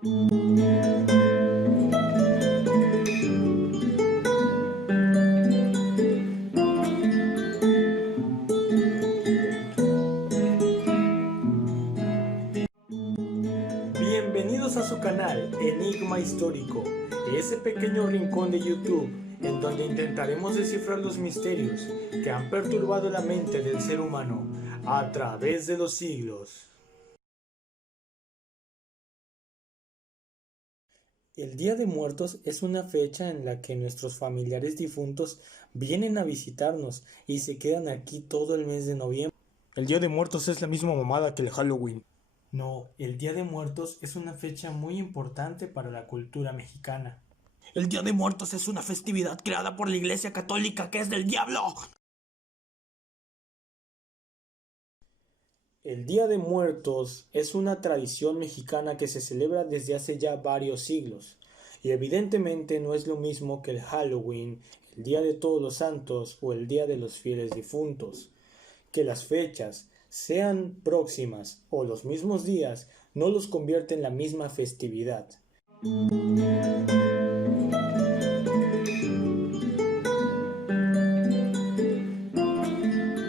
Bienvenidos a su canal Enigma Histórico, ese pequeño rincón de YouTube en donde intentaremos descifrar los misterios que han perturbado la mente del ser humano a través de los siglos. El Día de Muertos es una fecha en la que nuestros familiares difuntos vienen a visitarnos y se quedan aquí todo el mes de noviembre. El Día de Muertos es la misma mamada que el Halloween. No, el Día de Muertos es una fecha muy importante para la cultura mexicana. El Día de Muertos es una festividad creada por la Iglesia Católica que es del diablo. El Día de Muertos es una tradición mexicana que se celebra desde hace ya varios siglos, y evidentemente no es lo mismo que el Halloween, el Día de Todos los Santos o el Día de los Fieles Difuntos. Que las fechas sean próximas o los mismos días no los convierte en la misma festividad.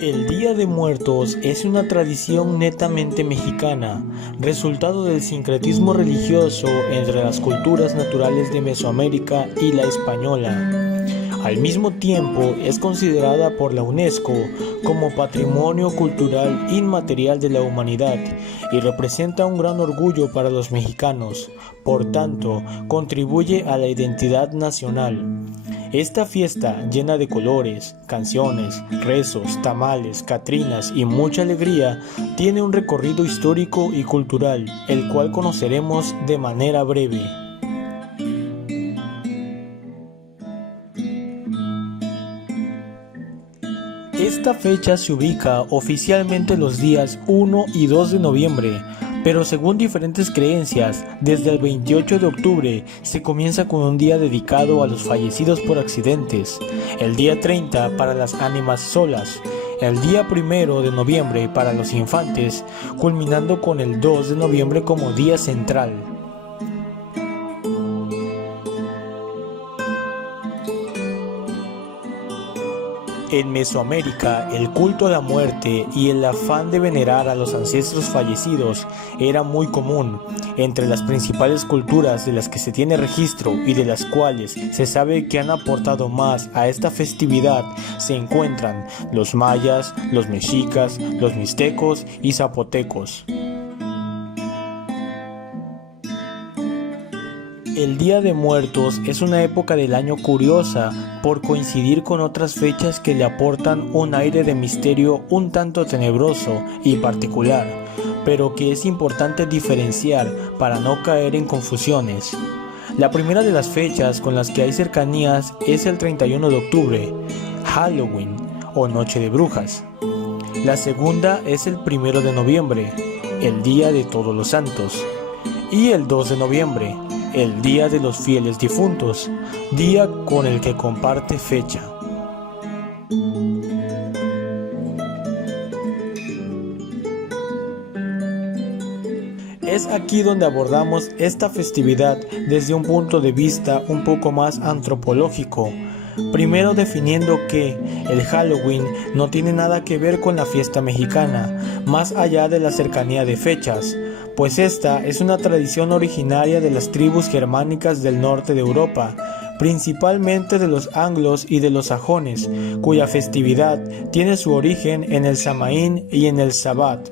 El Día de Muertos es una tradición netamente mexicana, resultado del sincretismo religioso entre las culturas naturales de Mesoamérica y la española. Al mismo tiempo, es considerada por la UNESCO como Patrimonio Cultural Inmaterial de la Humanidad y representa un gran orgullo para los mexicanos. Por tanto, contribuye a la identidad nacional. Esta fiesta, llena de colores, canciones, rezos, tamales, catrinas y mucha alegría, tiene un recorrido histórico y cultural, el cual conoceremos de manera breve. Esta fecha se ubica oficialmente los días 1 y 2 de noviembre, pero según diferentes creencias, desde el 28 de octubre se comienza con un día dedicado a los fallecidos por accidentes, el día 30 para las ánimas solas, el día 1 de noviembre para los infantes, culminando con el 2 de noviembre como día central. En Mesoamérica, el culto a la muerte y el afán de venerar a los ancestros fallecidos era muy común. Entre las principales culturas de las que se tiene registro y de las cuales se sabe que han aportado más a esta festividad se encuentran los mayas, los mexicas, los mixtecos y zapotecos. El Día de Muertos es una época del año curiosa por coincidir con otras fechas que le aportan un aire de misterio un tanto tenebroso y particular, pero que es importante diferenciar para no caer en confusiones. La primera de las fechas con las que hay cercanías es el 31 de octubre, Halloween o Noche de Brujas. La segunda es el 1 de noviembre, el Día de Todos los Santos, y el 2 de noviembre, el Día de los Fieles Difuntos, día con el que comparte fecha. Es aquí donde abordamos esta festividad desde un punto de vista un poco más antropológico. Primero definiendo que el Halloween no tiene nada que ver con la fiesta mexicana, más allá de la cercanía de fechas, pues esta es una tradición originaria de las tribus germánicas del norte de Europa, principalmente de los anglos y de los sajones, cuya festividad tiene su origen en el Samaín y en el Sabbat.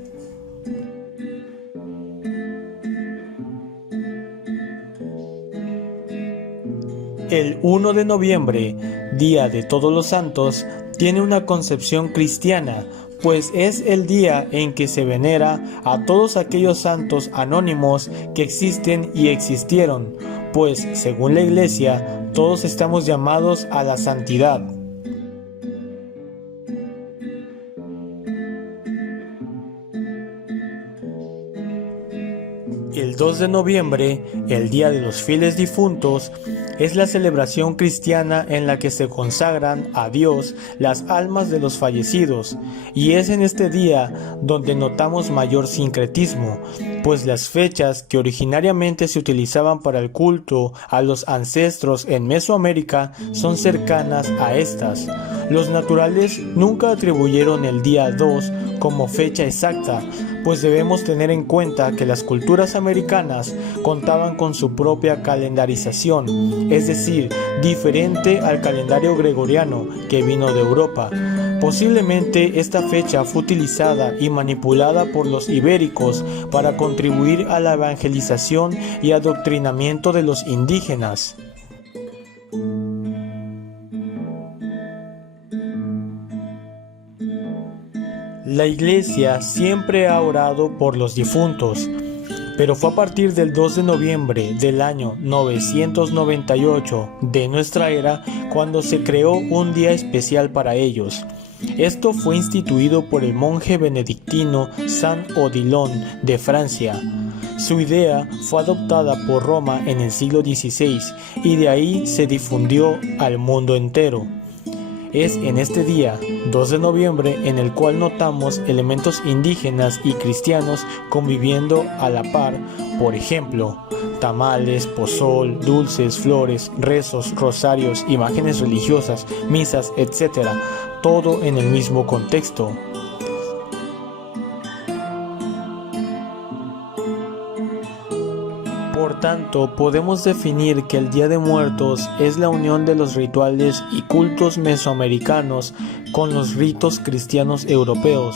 El 1 de noviembre, Día de Todos los Santos, tiene una concepción cristiana, pues es el día en que se venera a todos aquellos santos anónimos que existen y existieron, pues, según la Iglesia, todos estamos llamados a la santidad. El El 2 de noviembre, el Día de los Fieles Difuntos, es la celebración cristiana en la que se consagran a Dios las almas de los fallecidos, y es en este día donde notamos mayor sincretismo, pues las fechas que originariamente se utilizaban para el culto a los ancestros en Mesoamérica son cercanas a estas. Los naturales nunca atribuyeron el día 2 como fecha exacta, pues debemos tener en cuenta que las culturas americanas contaban con su propia calendarización, es decir, diferente al calendario gregoriano que vino de Europa. Posiblemente esta fecha fue utilizada y manipulada por los ibéricos para contribuir a la evangelización y adoctrinamiento de los indígenas. La Iglesia siempre ha orado por los difuntos, pero fue a partir del 2 de noviembre del año 998 de nuestra era cuando se creó un día especial para ellos. Esto fue instituido por el monje benedictino San Odilon de Francia. Su idea fue adoptada por Roma en el siglo XVI y de ahí se difundió al mundo entero. Es en este día, 2 de noviembre, en el cual notamos elementos indígenas y cristianos conviviendo a la par, por ejemplo, tamales, pozol, dulces, flores, rezos, rosarios, imágenes religiosas, misas, etc., todo en el mismo contexto. Por tanto, podemos definir que el Día de Muertos es la unión de los rituales y cultos mesoamericanos con los ritos cristianos europeos,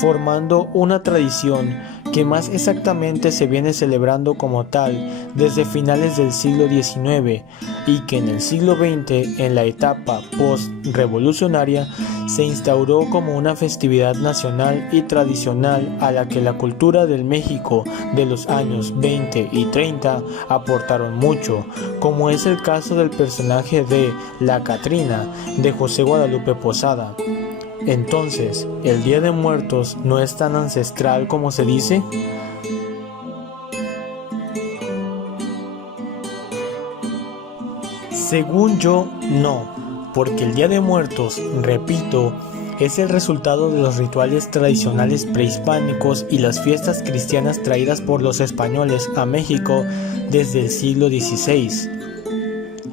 formando una tradición que más exactamente se viene celebrando como tal desde finales del siglo XIX y que en el siglo XX, en la etapa post-revolucionaria, se instauró como una festividad nacional y tradicional a la que la cultura del México de los años 20 y 30 aportaron mucho, como es el caso del personaje de La Catrina de José Guadalupe Posada. Entonces, ¿el Día de Muertos no es tan ancestral como se dice? Según yo, no, porque el Día de Muertos, repito, es el resultado de los rituales tradicionales prehispánicos y las fiestas cristianas traídas por los españoles a México desde el siglo XVI.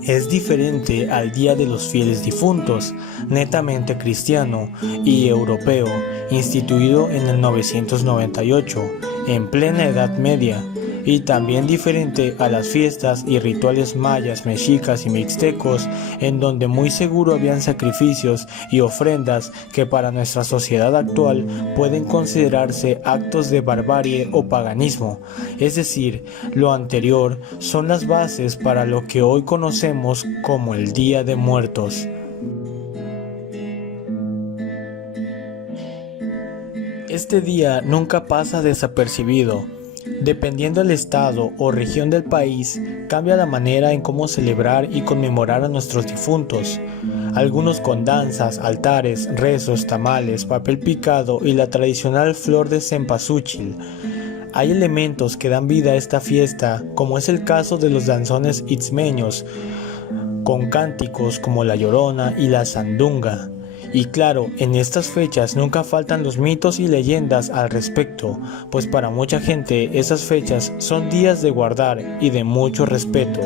Es diferente al Día de los Fieles Difuntos, netamente cristiano y europeo, instituido en el 998, en plena Edad Media, y también diferente a las fiestas y rituales mayas, mexicas y mixtecos, en donde muy seguro habían sacrificios y ofrendas que para nuestra sociedad actual pueden considerarse actos de barbarie o paganismo. Es decir, lo anterior son las bases para lo que hoy conocemos como el Día de Muertos. Este día nunca pasa desapercibido. Dependiendo del estado o región del país, cambia la manera en cómo celebrar y conmemorar a nuestros difuntos. Algunos con danzas, altares, rezos, tamales, papel picado y la tradicional flor de cempasúchil. Hay elementos que dan vida a esta fiesta, como es el caso de los danzones itzmeños, con cánticos como la Llorona y la Sandunga. Y claro, en estas fechas nunca faltan los mitos y leyendas al respecto, pues para mucha gente esas fechas son días de guardar y de mucho respeto.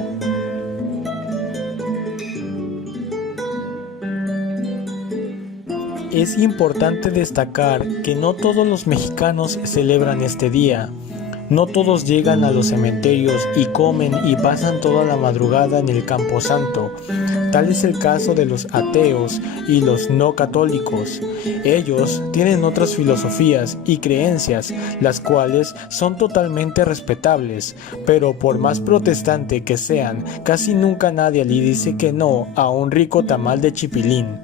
Es importante destacar que no todos los mexicanos celebran este día. No todos llegan a los cementerios y comen y pasan toda la madrugada en el camposanto. Tal es el caso de los ateos y los no católicos. Ellos tienen otras filosofías y creencias, las cuales son totalmente respetables, pero por más protestante que sean, casi nunca nadie le dice que no a un rico tamal de chipilín.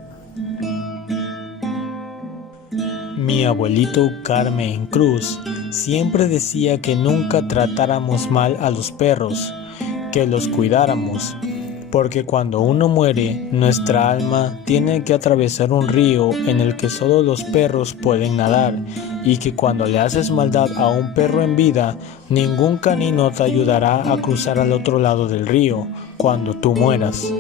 Mi abuelito Carmen Cruz siempre decía que nunca tratáramos mal a los perros, que los cuidáramos, porque cuando uno muere, nuestra alma tiene que atravesar un río en el que solo los perros pueden nadar, y que cuando le haces maldad a un perro en vida, ningún canino te ayudará a cruzar al otro lado del río cuando tú mueras.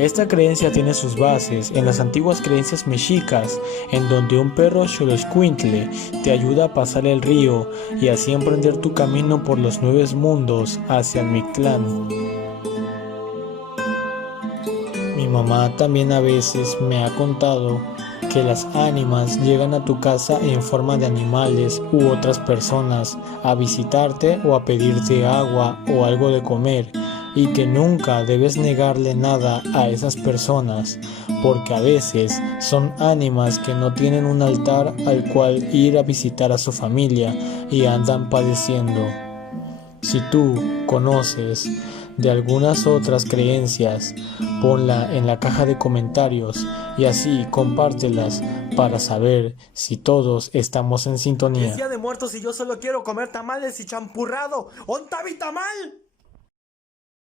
Esta creencia tiene sus bases en las antiguas creencias mexicas, en donde un perro xoloitzcuintle te ayuda a pasar el río y así emprender tu camino por los 9 mundos hacia el Mictlán. Mi mamá también a veces me ha contado que las ánimas llegan a tu casa en forma de animales u otras personas a visitarte o a pedirte agua o algo de comer, y que nunca debes negarle nada a esas personas, porque a veces son ánimas que no tienen un altar al cual ir a visitar a su familia y andan padeciendo. Si tú conoces de algunas otras creencias, ponla en la caja de comentarios y así compártelas para saber si todos estamos en sintonía. Es Día de Muertos y yo solo quiero comer tamales y champurrado. ¡Onta mi tamal!